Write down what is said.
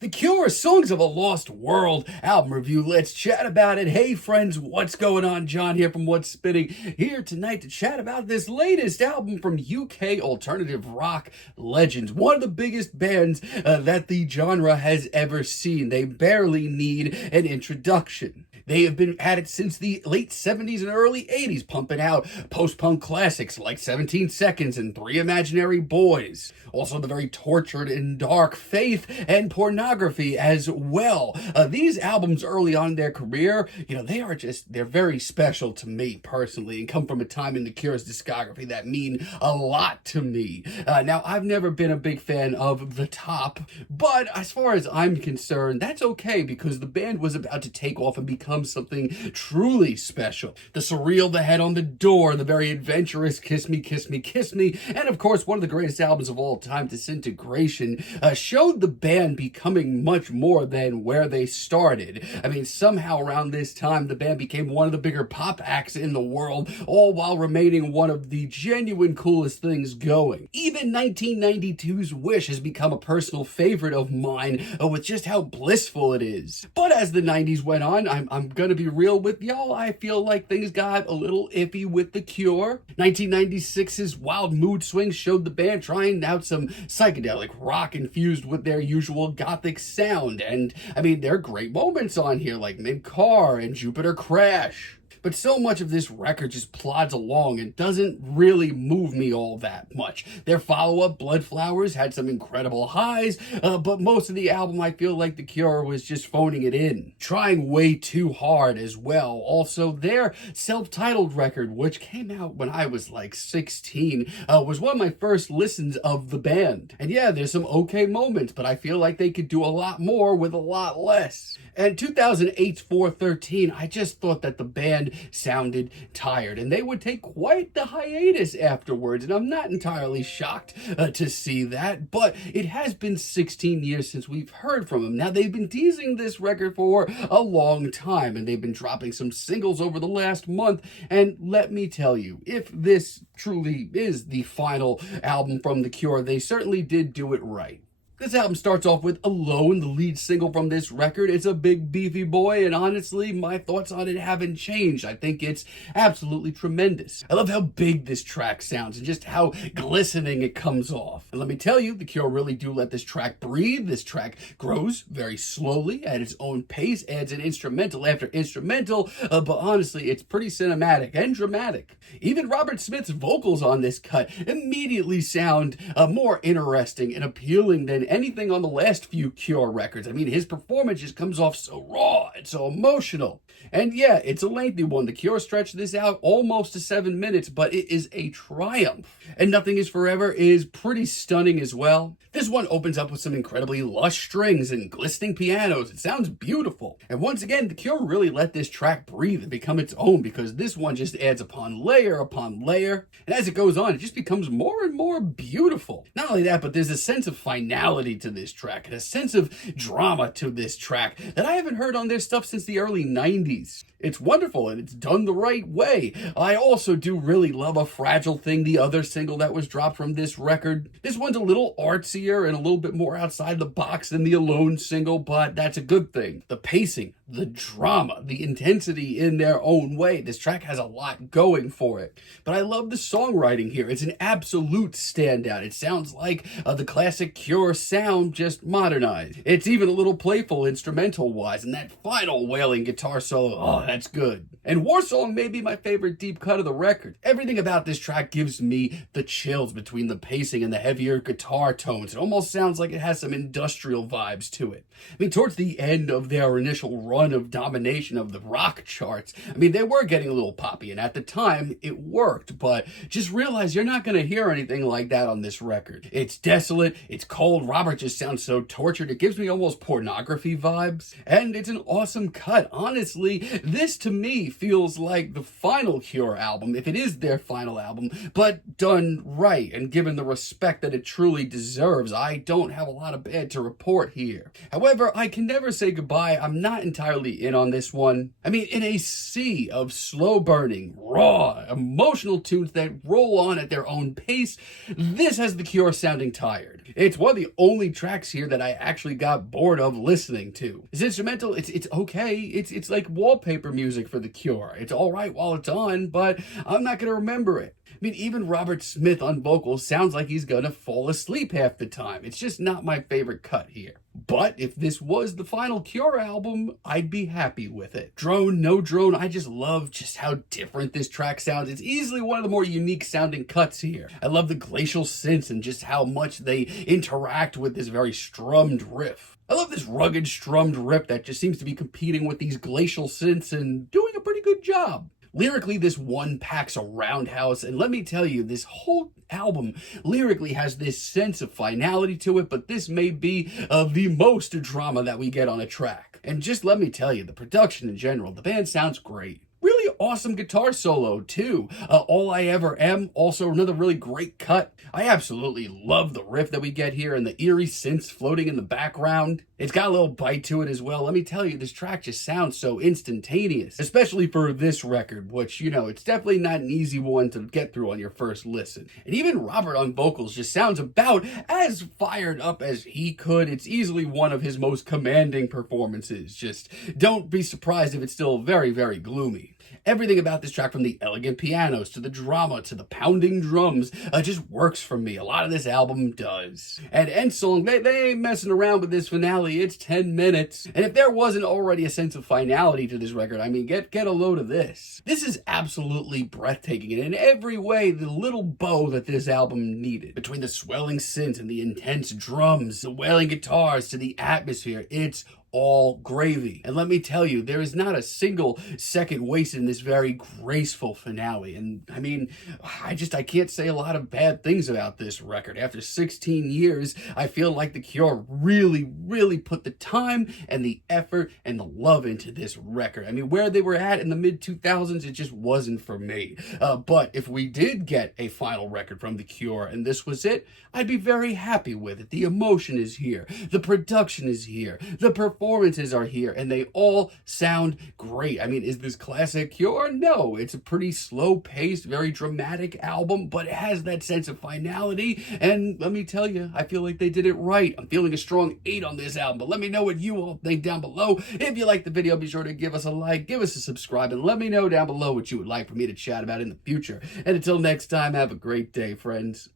The Cure Songs of a Lost World album review. Let's chat about it. Hey friends, what's going on? John here from What's Spinning, here tonight to chat about this latest album from UK alternative rock legends. One of the biggest bands that the genre has ever seen. They barely need an introduction. They have been at it since the late 70s and early 80s, pumping out post-punk classics like 17 Seconds and Three Imaginary Boys. Also the very tortured and dark Faith and Pornography as well. These albums early on in their career, they're very special to me personally and come from a time in the Cure's discography that mean a lot to me. Now, I've never been a big fan of The Top, but as far as I'm concerned, that's okay because the band was about to take off and become something truly special. The surreal The Head on the Door, the very adventurous Kiss Me, Kiss Me, Kiss Me, and of course one of the greatest albums of all time, Disintegration, showed the band becoming much more than where they started. I mean, somehow around this time, the band became one of the bigger pop acts in the world, all while remaining one of the genuine coolest things going. Even 1992's Wish has become a personal favorite of mine with just how blissful it is. But as the 90s went on, I'm gonna be real with y'all, I feel like things got a little iffy with The Cure. 1996's Wild Mood Swings showed the band trying out some psychedelic rock infused with their usual Gothic sound, and I mean, there are great moments on here like Mid-Car and Jupiter Crash. But so much of this record just plods along and doesn't really move me all that much. Their follow-up, Bloodflowers, had some incredible highs, but most of the album I feel like The Cure was just phoning it in. Trying way too hard as well. Also, their self-titled record, which came out when I was like 16, was one of my first listens of the band. And yeah, there's some okay moments, but I feel like they could do a lot more with a lot less. And 2008's 413, I just thought that the band sounded tired, and they would take quite the hiatus afterwards, and I'm not entirely shocked to see that, but it has been 16 years since we've heard from them. Now, they've been teasing this record for a long time, and they've been dropping some singles over the last month, and let me tell you, if this truly is the final album from The Cure, they certainly did do it right. This album starts off with Alone, the lead single from this record. It's a big beefy boy, and honestly, my thoughts on it haven't changed. I think it's absolutely tremendous. I love how big this track sounds and just how glistening it comes off. And let me tell you, The Cure really do let this track breathe. This track grows very slowly at its own pace, adds an instrumental after instrumental, but honestly, it's pretty cinematic and dramatic. Even Robert Smith's vocals on this cut immediately sound more interesting and appealing than anything on the last few Cure records. I mean, his performance just comes off so raw and so emotional. And yeah, it's a lengthy one. The Cure stretched this out almost to 7 minutes, but it is a triumph. And Nothing Is Forever is pretty stunning as well. This one opens up with some incredibly lush strings and glistening pianos. It sounds beautiful. And once again, The Cure really let this track breathe and become its own, because this one just adds upon layer. And as it goes on, it just becomes more and more beautiful. Not only that, but there's a sense of finality to this track and a sense of drama to this track that I haven't heard on their stuff since the early 90s. It's wonderful and it's done the right way. I also do really love A Fragile Thing, the other single that was dropped from this record. This one's a little artsier and a little bit more outside the box than the Alone single, but that's a good thing. The pacing, the drama, the intensity in their own way. This track has a lot going for it. But I love the songwriting here. It's an absolute standout. It sounds like the classic Cure sound, just modernized. It's even a little playful instrumental-wise, and that final wailing guitar solo, oh, that's good. And Warsong may be my favorite deep cut of the record. Everything about this track gives me the chills between the pacing and the heavier guitar tones. It almost sounds like it has some industrial vibes to it. I mean, towards the end of their initial run of domination of the rock charts, I mean, they were getting a little poppy, and at the time, it worked, but just realize you're not going to hear anything like that on this record. It's desolate, it's cold, Robert just sounds so tortured, it gives me almost Pornography vibes, and it's an awesome cut. Honestly, this to me feels like the final Cure album, if it is their final album, but done right and given the respect that it truly deserves. I don't have a lot of bad to report here. However, I can never say goodbye. I'm not entirely in on this one. I mean, in a sea of slow burning, raw, emotional tunes that roll on at their own pace, this has The Cure sounding tired. It's one of the only tracks here that I actually got bored of listening to. It's instrumental, it's okay, it's like wallpaper music for The Cure. It's alright while it's on, but I'm not gonna remember it. I mean, even Robert Smith on vocals sounds like he's gonna fall asleep half the time. It's just not my favorite cut here. But if this was the final Cure album, I'd be happy with it. Drone, Nodrone, I just love just how different this track sounds. It's easily one of the more unique sounding cuts here. I love the glacial synths and just how much they interact with this very strummed riff. I love this rugged strummed riff that just seems to be competing with these glacial synths and doing a pretty good job. Lyrically, this one packs a roundhouse, and let me tell you, this whole album lyrically has this sense of finality to it, but this may be the most drama that we get on a track. And just let me tell you, the production in general, the band sounds great. Really awesome guitar solo, too. All I Ever Am, also another really great cut. I absolutely love the riff that we get here and the eerie synths floating in the background. It's got a little bite to it as well. Let me tell you, this track just sounds so instantaneous, especially for this record, which, you know, it's definitely not an easy one to get through on your first listen. And even Robert on vocals just sounds about as fired up as he could. It's easily one of his most commanding performances. Just don't be surprised if it's still very, very gloomy. Everything about this track, from the elegant pianos to the drama to the pounding drums, just works for me. A lot of this album does. And Endsong, they ain't messing around with this finale. It's 10 minutes. And if there wasn't already a sense of finality to this record, I mean, get a load of this. This is absolutely breathtaking, and in every way, the little bow that this album needed. Between the swelling synths and the intense drums, the wailing guitars to the atmosphere, it's all gravy. And let me tell you, there is not a single second wasted in this very graceful finale. And I mean, I can't say a lot of bad things about this record. After 16 years, I feel like The Cure really, really put the time and the effort and the love into this record. I mean, where they were at in the mid-2000s, it just wasn't for me. But if we did get a final record from The Cure and this was it, I'd be very happy with it. The emotion is here. The production is here. The performances are here, and they all sound great. I mean, is this classic Cure? No, it's a pretty slow-paced, very dramatic album, but it has that sense of finality, and let me tell you, I feel like they did it right. I'm feeling a strong 8 on this album, but let me know what you all think down below. If you like the video, be sure to give us a like, give us a subscribe, and let me know down below what you would like for me to chat about in the future. And until next time, have a great day, friends.